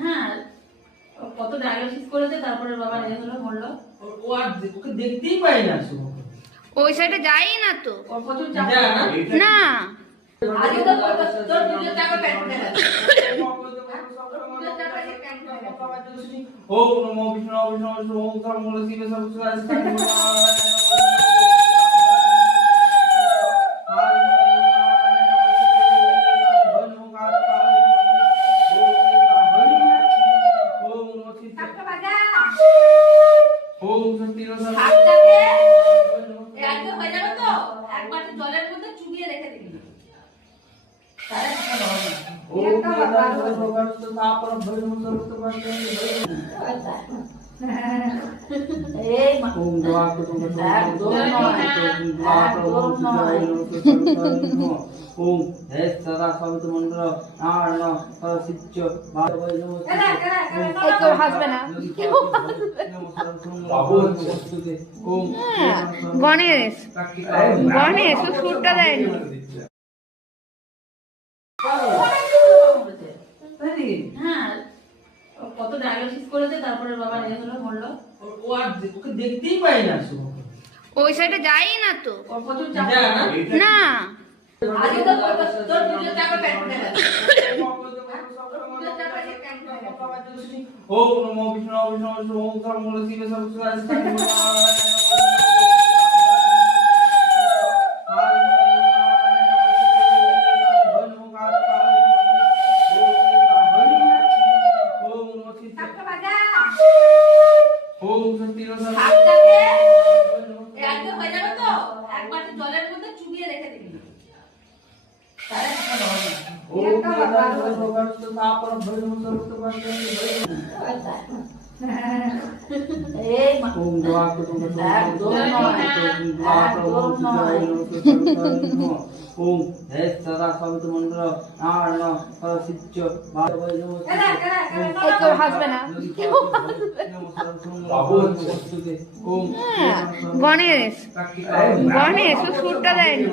হ্যাঁ, কত ডায়ালিসিস করেছে, তারপরে বাবা নিয়ে হলো মরলো। ও আর ওকে দেখতেই পাই না শুভ। ওই সাইডে যাই না তো। ওর প্রচুর চাপ। না আজকে তো তোর ভিডিও চাপে প্যান্ট দেখাচ্ছে। ওম নমো বিষ্ণু বিষ্ণু বিষ্ণু ওম ধর্মমূল শিবে সর্বসাধারণ ওম স্বস্তি হাতটাকে একদম হয়ে যাবে তো, এক বাটি জলের মধ্যে চুবিয়ে রেখে দিবি। তাহলে ভালো হবে। ওম ভগবানস্ত তাপর ভৈরব সর্বতমাস্তে এই মা ওম দোয়াত তোমরা ওম হে সদা সবিত মন্ডল নারায়ণ সরসিচ্চ ভাগবত কেউ হাসবে না। গণেশ গণেশ ও সুরটা দেয়নি। হ্যাঁ, কত ডায়ালিসিস করেছে, তারপরে বাবা নিয়ে হলো মরলো। ও আর ওকে দেখতেই পাই না শুভ। ওই সাইডে যাই না তো। ওর প্রচুর চাপ। না আজকে তো তোর ভিডিও চাপে প্যান্ট দেখাচ্ছে। ওম নমো বিষ্ণু বিষ্ণু বিষ্ণু ওম ধর্মমূল শিবে সর্বসাধারণ ওম স্বস্তি হাতটাকে একদম হয়ে যাবে তো, এক বাটি জলের মধ্যে চুবিয়ে রেখে দিবি। তাহলে ভালো হবে। ওম ভগবানস্ত তাপর ভৈরব সর্বতমাস্তে এই মা ওম দোয়াত তোমরা ওম হে সদা সবিত মন্ডল নারায়ণ সরসিচ্চ ভাগবত কেউ হাসবে না। ওম গণেশ গণেশ ও সুরটা দেয়নি।